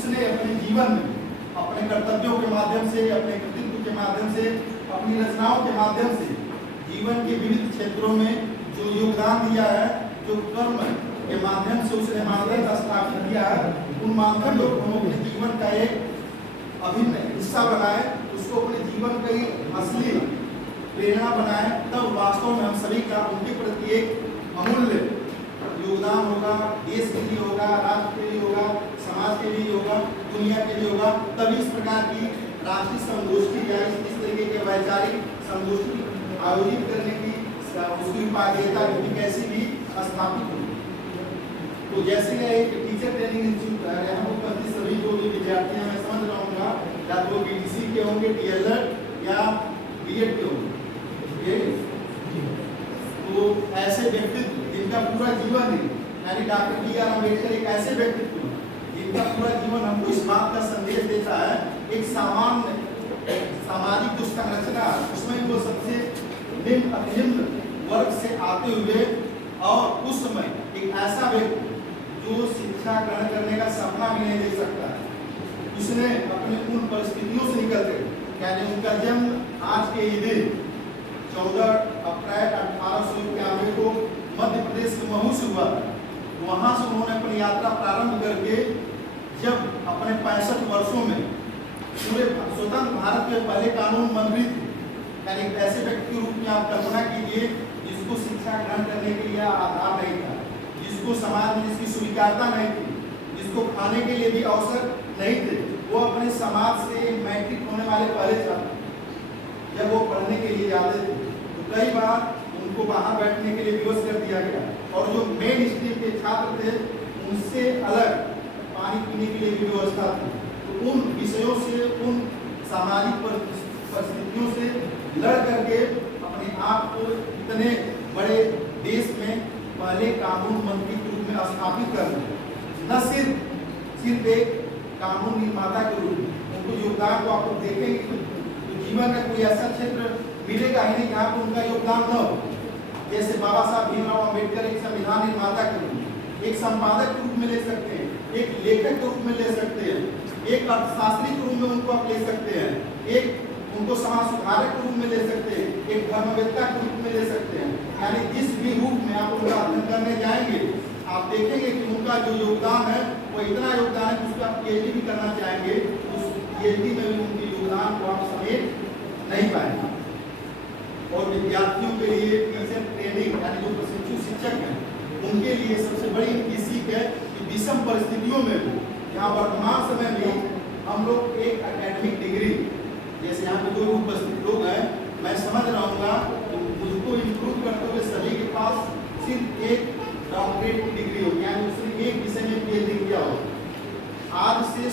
उसने अपने जीवन में अपने कर्तव्यों के माध्यम से, अपने कृतित्व के माध्यम से, अपनी रचनाओं के माध्यम से जीवन के विविध क्षेत्रों में जो योगदान दिया है, जो कर्म के माध्यम से उसने मानदंड स्थापित किया है, उन मानदंडों को हम अपने जीवन का एक अभिन्न हिस्सा बनाए, उसको अपने जीवन का एक असली प्रेरणा बनाए, तब वास्तव में हम सभी का उनके प्रति एक अमूल्य योगदान होगा, देश के लिए होगा, राष्ट्र के लिए होगा, समाज के लिए होगा, दुनिया के लिए होगा। तभी इस प्रकार की राष्ट्रीय संगोष्ठी या इस तरीके के वैचारिक संगोष्ठी आयोजित करने की उसकी उपादेयता कैसी भी स्थापित होगी। तो जैसे एक टीचर ट्रेनिंग इंस्टीट्यूट है, यहाँ उपस्थित सभी जो भी विद्यार्थी हैं, मैं समझ रहा हूँ या तो बीटीसी के होंगे, डीएलएड या बीएड के होंगे। तो ऐसे व्यक्तित्व जिनका पूरा जीवन है, यानी डॉक्टर बी आर अम्बेडकर एक ऐसे व्यक्तित्व जिनका पूरा जीवन हमको इस बात का संदेश देता है, एक सामान्य सामाजिक जो संरचना उसमें वो सबसे निम्न अतिनिम्न वर्ग से आते हुए और उस समय एक ऐसा व्यक्ति जो शिक्षा ग्रहण करने का सपना भी नहीं देख सकता है, उसने अपने उन परिस्थितियों से निकलते, यानी उनका जन्म आज के ही दिन 14 अप्रैल 1891 को मध्य प्रदेश के महू से हुआ। वहां से उन्होंने अपनी यात्रा प्रारंभ करके जब अपने 65 वर्षों में पूरे स्वतंत्र भारत के पहले कानून मंत्री थे, यानी एक ऐसे व्यक्ति के रूप में आप कल्पना कीजिए जिसको शिक्षा ग्रहण करने के लिए आधार नहीं था, जिसको समाज में जिसकी स्वीकारता नहीं थी, जिसको खाने के लिए भी अवसर नहीं थे, वो अपने समाज से मैट्रिक होने वाले पहले छात्र जब वो पढ़ने के लिए जाते थे तो कई बार उनको बाहर बैठने के लिए विवश कर दिया गया, और जो मेन स्ट्रीम के छात्र थे उनसे अलग पानी पीने के लिए भी व्यवस्था थी। तो उन विषयों से, उन सामाजिक परिस्थितियों से लड़ करके अपने आप को इतने बड़े देश में पहले कानून मंत्री के रूप में स्थापित कर दिया। न सिर्फ एक कानून निर्माता के रूप में उनको योगदान को आप लोग देखेंगे तो जीवन का कोई ऐसा क्षेत्र मिलेगा ही नहीं जहाँ पर उनका योगदान न हो। जैसे बाबा साहब भीमराव अम्बेडकर एक संविधान निर्माता के रूप में, एक संपादक के रूप में ले सकते हैं, एक लेखक के रूप में ले सकते हैं, एक अर्थशास्त्री के रूप में उनको आप ले सकते हैं, एक उनको समाज सुधारक के रूप में ले सकते हैं, एक धर्मवेत्ता के रूप में ले सकते हैं। यानी जिस भी रूप में आप उनका अध्ययन करने जाएंगे आप देखेंगे कि उनका जो योगदान है वो इतना योगदान है कि उसका आप पीएचडी भी करना चाहेंगे, उस पीएचडी में भी उनके योगदान को आप समेट नहीं पाएंगे। और विद्यार्थियों के लिए टीचर ट्रेनिंग यानी जो प्रशिक्षु शिक्षक हैं उनके लिए सबसे बड़ी इनकी सीख है कि विषम परिस्थितियों में भी, यहाँ वर्तमान समय में हम लोग एक एकेडमिक डिग्री, जैसे यहाँ पे जो उपस्थित लोग हैं, मैं समझ रहा हूँ मुझको इम्प्रूव करते हुए सभी के पास सिर्फ एक डॉक्टरेट की डिग्री होगी, यानी उसने एक विषय में पीएचडी किया हो। आज से